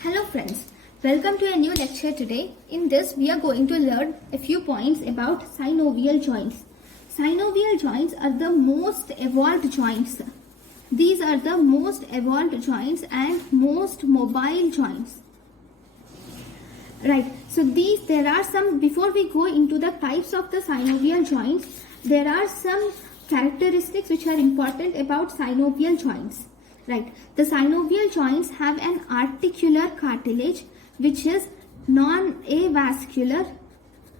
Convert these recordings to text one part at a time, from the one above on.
Hello friends, welcome to a new lecture today. In this we are going to learn a few points about synovial joints. Synovial joints are the most evolved joints. These are the most evolved joints and most mobile joints. Right, so there are some, before we go into the types of the synovial joints, there are some characteristics which are important about synovial joints. Right, the synovial joints have an articular cartilage which is non-avascular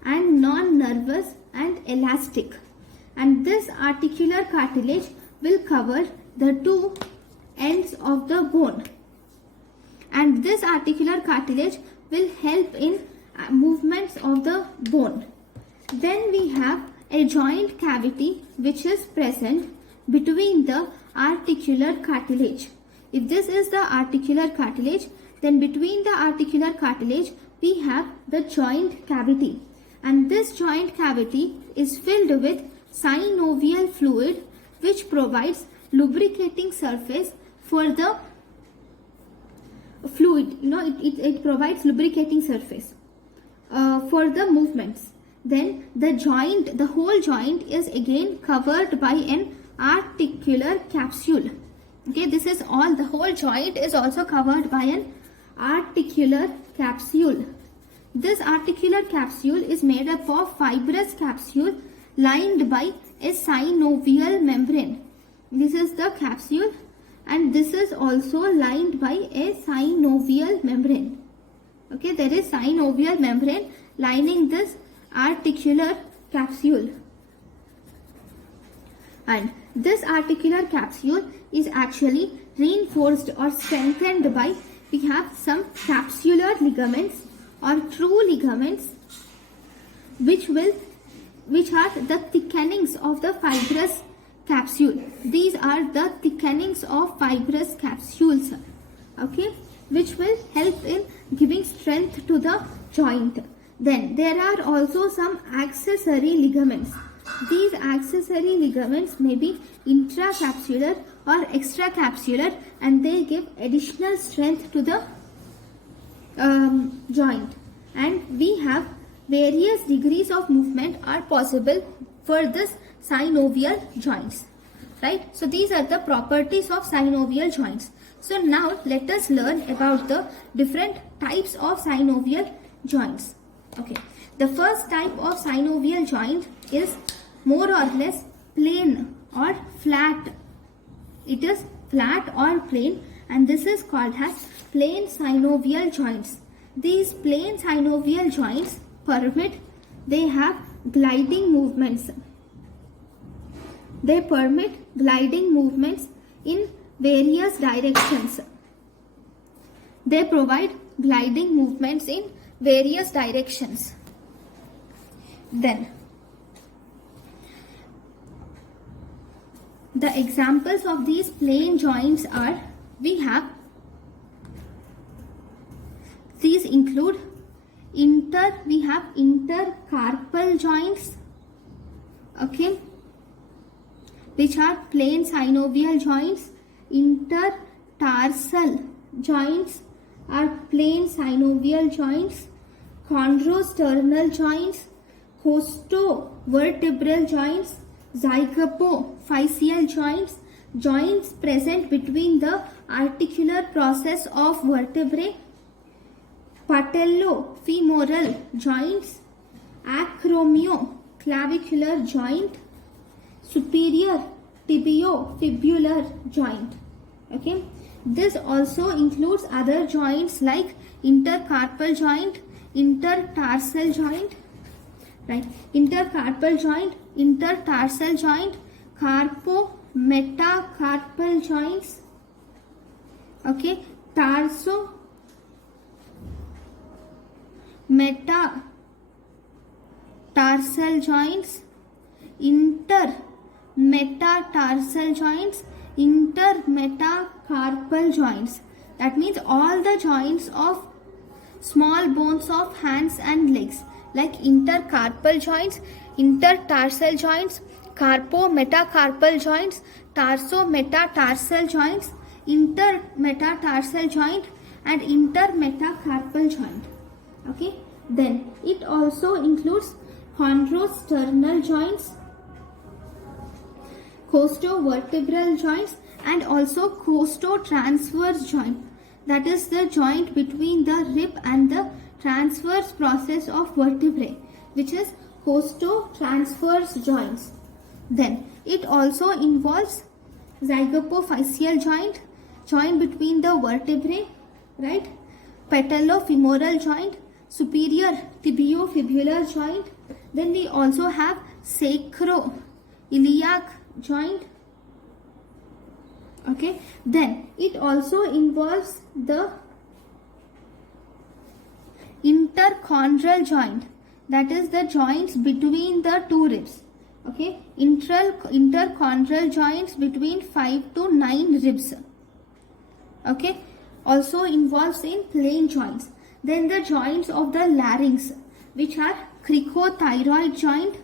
and non-nervous and elastic. And this articular cartilage will cover the two ends of the bone. And this articular cartilage will help in movements of the bone. Then we have a joint cavity which is present between the articular cartilage. If this is the articular cartilage, then between the articular cartilage we have the joint cavity. And this joint cavity is filled with synovial fluid which provides lubricating surface for the fluid, it provides lubricating surface for the movements. Then the whole joint is again covered by an articular capsule. Okay, this is all, the whole joint is also covered by an articular capsule. This articular capsule is made up of fibrous capsule lined by a synovial membrane. This is the capsule and this is also lined by a synovial membrane. Okay, there is synovial membrane lining this articular capsule. And this articular capsule is actually reinforced or strengthened by, we have some capsular ligaments or true ligaments which are the thickenings of the fibrous capsule. These are the thickenings of fibrous capsules, okay, which will help in giving strength to the joint. Then there are also some accessory ligaments. These accessory ligaments may be intracapsular or extracapsular and they give additional strength to the joint. And we have various degrees of movement are possible for this synovial joints. Right, so these are the properties of synovial joints. So now let us learn about the different types of synovial joints. Okay, the first type of synovial joint is more or less plain or flat. It is flat or plain and this is called as plain synovial joints. These plain synovial joints they have gliding movements. They permit gliding movements in various directions. They provide gliding movements in various directions. Then the examples of these plain joints are, these include we have intercarpal joints, okay, which are plain synovial joints. Intertarsal joints are plain synovial joints. Chondrosternal joints, costovertebral joints, zygapophyseal joints, joints present between the articular process of vertebrae, patellofemoral joints, acromioclavicular joint, superior tibiofibular joint. Okay, this also includes other joints like intercarpal joint, intertarsal joint, right, intercarpal joint, intertarsal joint, carpometacarpal joints, okay, tarsometatarsal joints, intermetatarsal joints, intermetacarpal joints. That means all the joints of small bones of hands and legs like intercarpal joints, intertarsal joints, carpometacarpal joints, tarsometatarsal joints, intermetatarsal joint and intermetacarpal joint. Okay, then it also includes chondrosternal joints, costovertebral joints, and also costotransverse joint, that is the joint between the rib and the transverse process of vertebrae, which is costotransverse joints. Then it also involves zygapophyseal joint, joint between the vertebrae, right? Patellofemoral joint, superior tibiofibular joint. Then we also have sacroiliac joint. Okay, then it also involves the interchondral joint, that is the joints between the two ribs. Okay, interchondral joints between 5 to 9 ribs. Okay, also involves in plain joints. Then the joints of the larynx, which are cricothyroid joint,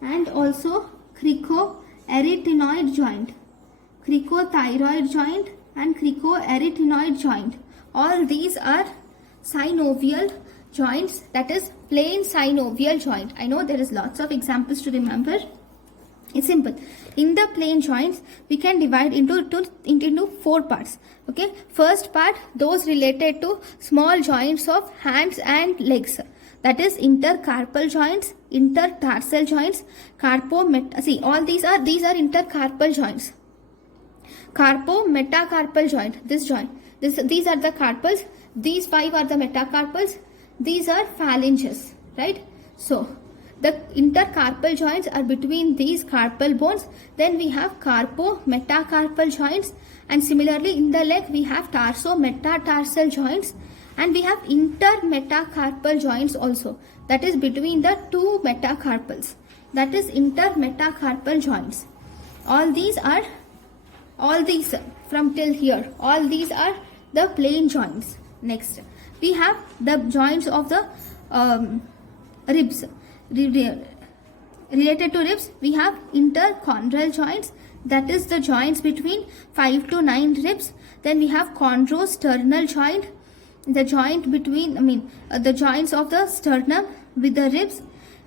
and also cricoarytenoid joint, cricothyroid joint and cricoarytenoid joint. All these are synovial joints, that is plain synovial joint. I know there is lots of examples to remember. It's simple. In the plain joints, we can divide into 4 parts. Okay, first part, those related to small joints of hands and legs, that is intercarpal joints, intertarsal joints, see, all these are intercarpal joints. Carpometacarpal joint, this joint, these are the carpals, these 5 are the metacarpals, these are phalanges, right? So the intercarpal joints are between these carpal bones. Then we have carpometacarpal joints, and similarly in the leg we have tarso-metatarsal joints, and we have intermetacarpal joints also, that is between the 2 metacarpals, that is intermetacarpal joints. All these from till here, all these are the plain joints. Next, we have the joints of the ribs. Related to ribs, we have interchondral joints, that is the joints between 5 to 9 ribs. Then we have chondrosternal joint, the joint between, the joints of the sternum with the ribs.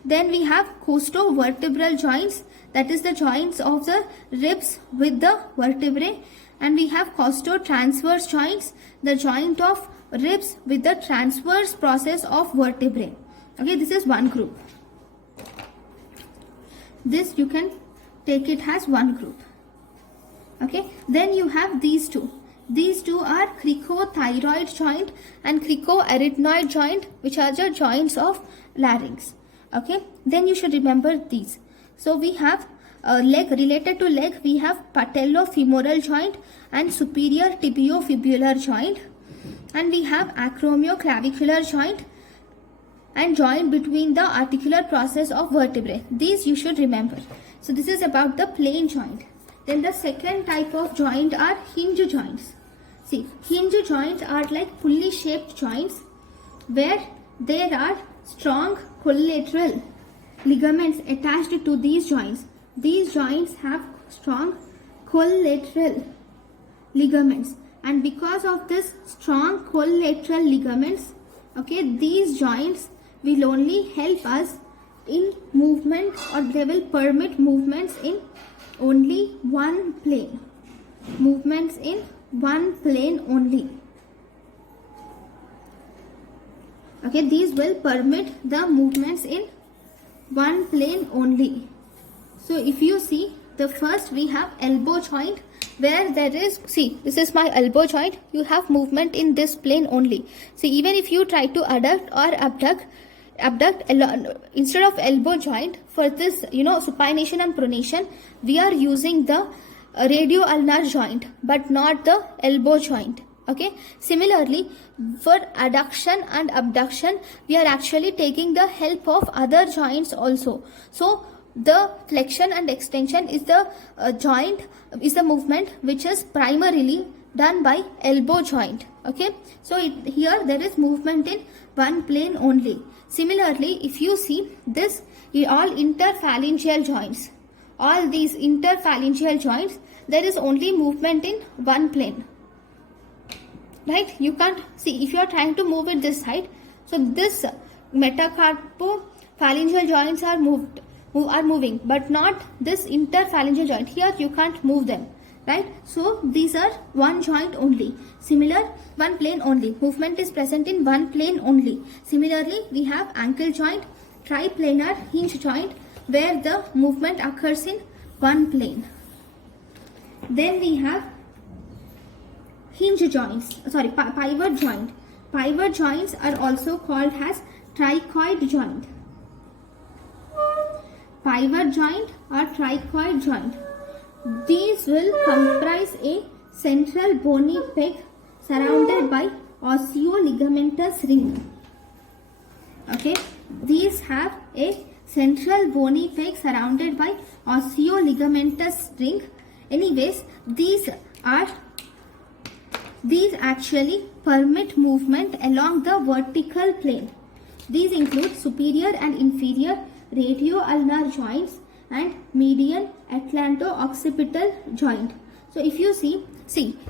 Then we have costovertebral joints, that is the joints of the ribs with the vertebrae. And we have costotransverse joints, the joint of ribs with the transverse process of vertebrae. Okay, this is one group. This you can take it as one group. Okay, then you have these two. These two are cricothyroid joint and cricoarytenoid joint, which are the joints of larynx. Okay, then you should remember these. So we have leg, related to leg, we have patellofemoral joint and superior tibiofibular joint, and we have acromioclavicular joint and joint between the articular process of vertebrae. These you should remember. So this is about the plain joint. Then the second type of joint are hinge joints. See, hinge joints are like pulley shaped joints where there are strong collateral ligaments attached to these joints. These joints have strong collateral ligaments, and because of this strong collateral ligaments, okay, these joints will only help us in movement, or they will permit movements in only one plane. Movements in one plane only. Okay, these will permit the movements in one plane only. So if you see, the first we have elbow joint, where there is, see, this is my elbow joint, you have movement in this plane only. See, even if you try to adduct or abduct, instead of elbow joint, for this, supination and pronation, we are using the radioulnar joint, but not the elbow joint. Okay, similarly, for adduction and abduction, we are actually taking the help of other joints also. So the flexion and extension is the the movement which is primarily done by elbow joint. Okay, so here there is movement in one plane only. Similarly, if you see this, all interphalangeal joints, all these interphalangeal joints, there is only movement in one plane, right? You can't see if you are trying to move it this side. So this metacarpophalangeal joints are moving, but not this interphalangeal joint. Here you can't move them, right? So these are one joint only. Similar, one plane only. Movement is present in one plane only. Similarly, we have ankle joint, triplanar hinge joint, where the movement occurs in one plane. Then we have hinge joints, pivot joint. Pivot joints are also called as trichoid joint. Pivot joint or trichoid joint. These will comprise a central bony peg surrounded by osteoligamentous ring. Okay, these have a central bony peg surrounded by osteoligamentous ring. Anyways, these actually permit movement along the vertical plane. These include superior and inferior radio-ulnar joints and median atlanto-occipital joint. So if you see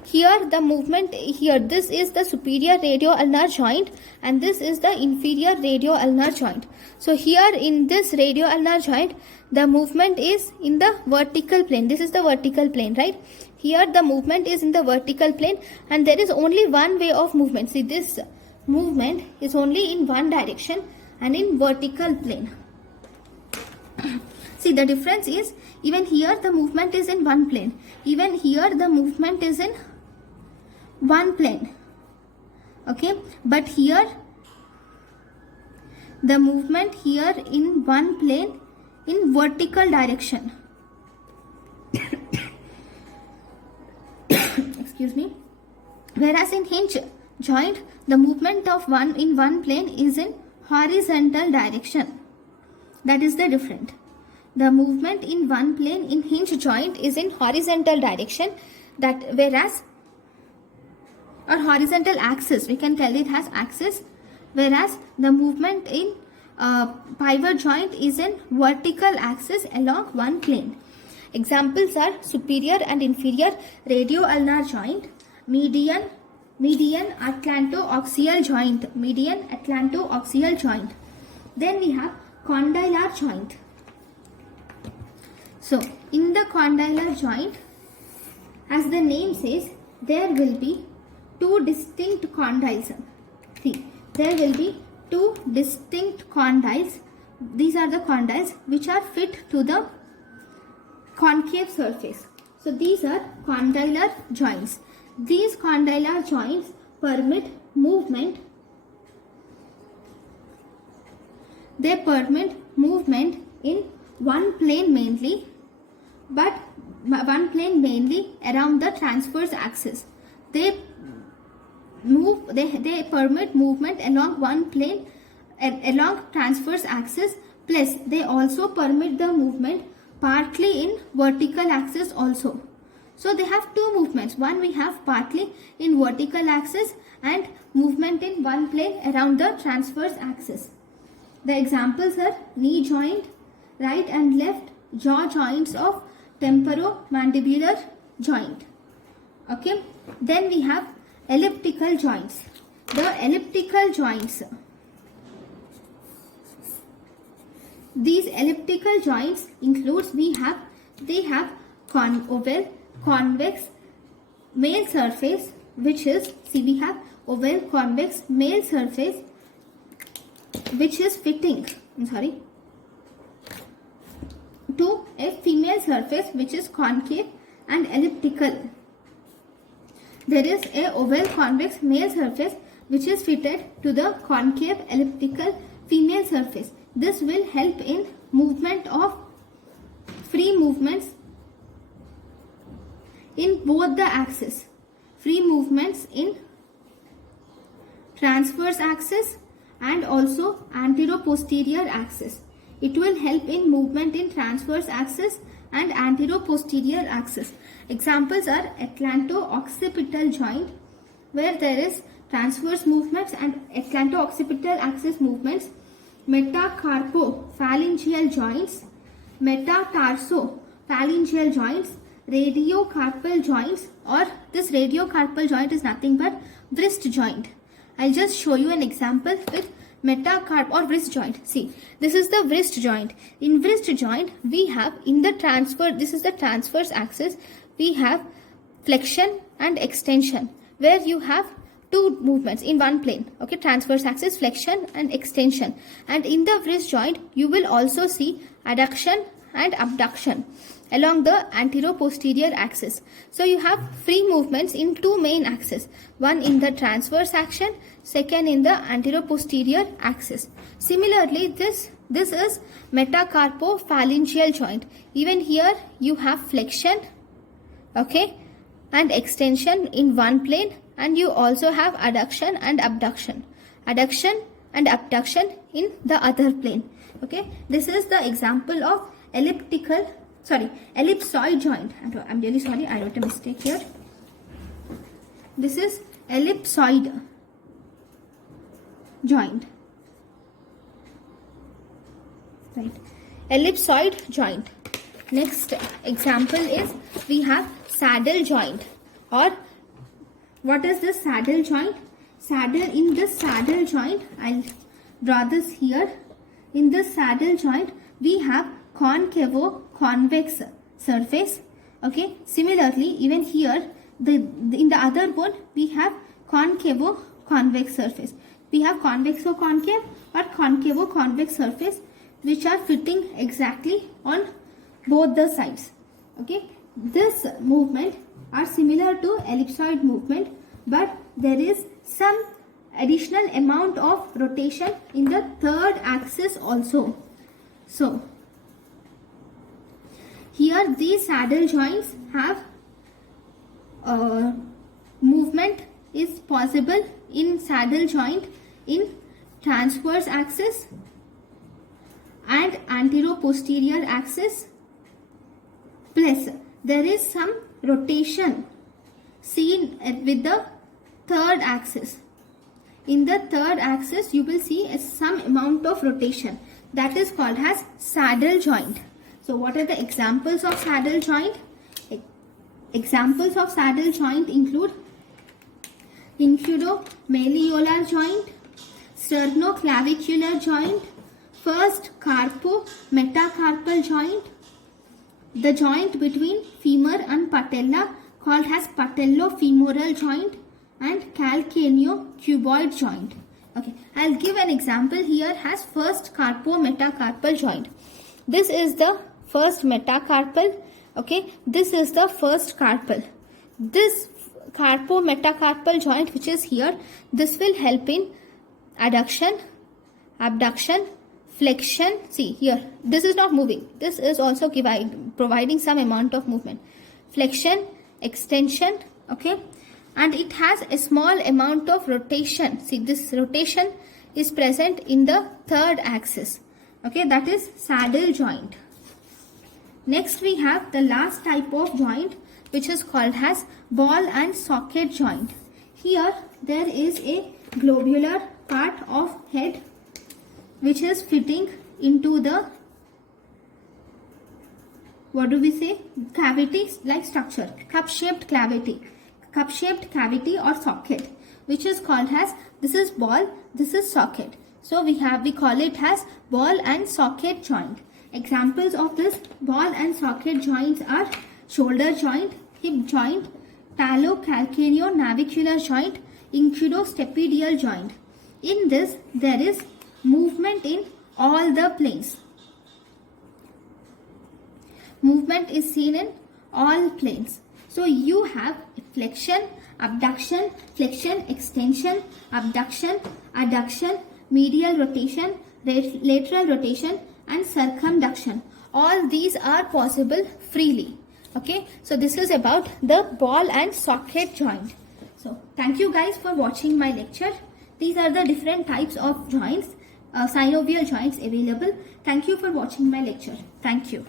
here the movement here, this is the superior radio-ulnar joint and this is the inferior radio-ulnar joint. So here in this radio-ulnar joint, the movement is in the vertical plane. This is the vertical plane, right? Here the movement is in the vertical plane and there is only one way of movement. See, this movement is only in one direction and in vertical plane. See, the difference is even here the movement is in one plane. Even here the movement is in one plane. Okay, but here the movement here in one plane in vertical direction. Excuse me. Whereas in hinge joint, the movement of in one plane is in horizontal direction. That is the difference. The movement in one plane in hinge joint is in horizontal direction, whereas or horizontal axis, we can tell it as axis, whereas the movement in pivot joint is in vertical axis along one plane. Examples are superior and inferior radio-ulnar joint, median atlanto-axial joint, median atlanto-axial joint. Then we have condylar joint. So in the condylar joint, as the name says, there will be two distinct condyles. See, there will be two distinct condyles. These are the condyles which are fit to the concave surface. So these are condylar joints. These condylar joints permit movement. They permit movement in one plane mainly, but one plane mainly around the transverse axis. They permit movement along one plane along transverse axis, plus they also permit the movement partly in vertical axis also. So they have two movements. One we have partly in vertical axis and movement in one plane around the transverse axis. The examples are knee joint, right and left jaw joints of temporomandibular joint. Okay. Then we have elliptical joints. The elliptical joints. These elliptical joints includes they have oval convex male surface, which is, see, we have oval convex male surface which is fitting to a female surface which is concave and elliptical. There is a oval convex male surface which is fitted to the concave elliptical female surface. This will help in movement of free movements in both the axes. Free movements in transverse axis and also antero-posterior axis. It will help in movement in transverse axis and antero-posterior axis. Examples are atlanto-occipital joint, where there is transverse movements and atlanto-occipital axis movements. Metacarpophalangeal joints, metatarsophalangeal joints, radiocarpal joints, or this radiocarpal joint is nothing but wrist joint. I'll just show you an example with metacarp or wrist joint. See, this is the wrist joint. In wrist joint, we have in the transfer, this is the transverse axis, we have flexion and extension, where you have two movements in one plane. Okay, transverse axis, flexion and extension. And in the wrist joint, you will also see adduction and abduction along the antero-posterior axis. So you have free movements in two main axes, one in the transverse action, second in the antero-posterior axis. Similarly, this is metacarpophalangeal joint. Even here you have flexion, okay, and extension in one plane, and you also have adduction and abduction in the other plane. Okay, this is the example of ellipsoid joint. I'm really sorry, I wrote a mistake here. This is ellipsoid joint, right? Ellipsoid joint. Next example is we have saddle joint. Or what is the saddle joint? In the saddle joint, I'll draw this here. In the saddle joint, we have concavo-convex surface. Okay. Similarly, even here, in the other bone, we have concavo-convex surface. We have convexo-concave or concavo-convex surface, which are fitting exactly on both the sides. Okay. This movement are similar to ellipsoid movement, but there is some additional amount of rotation in the third axis also. So here these saddle joints have movement is possible in saddle joint in transverse axis and antero-posterior axis, plus there is some rotation seen with the third axis. In the third axis, you will see some amount of rotation. That is called as saddle joint. So what are the examples of saddle joint? Examples of saddle joint include inguinal-malleolar joint, sternoclavicular joint, first carpo-metacarpal joint, the joint between femur and patella called as patellofemoral joint, and calcaneo-cuboid joint. Okay, I'll give an example here as first carpo-metacarpal joint. This is the first metacarpal. Okay, this is the first carpal. This carpo-metacarpal joint, which is here, this will help in adduction, abduction, flexion. See here, this is not moving. This is also providing some amount of movement. Flexion, extension, okay, and it has a small amount of rotation. See, this rotation is present in the third axis. Okay, that is saddle joint. Next we have the last type of joint, which is called as ball and socket joint. Here there is a globular part of head which is fitting into the, what do we say, cavity like structure, cup-shaped cavity or socket, which is called as, this is ball, this is socket. So we call it as ball and socket joint. Examples of this ball and socket joints are shoulder joint, hip joint, talocalcaneo-navicular joint, incudostepedial joint. In this, there is movement in all the planes. Movement is seen in all planes. So you have flexion, abduction, flexion, extension, abduction, adduction, medial rotation, lateral rotation, and circumduction. All these are possible freely. Okay, so this is about the ball and socket joint. So thank you guys for watching my lecture. These are the different types of joints, synovial joints available. Thank you for watching my lecture. Thank you.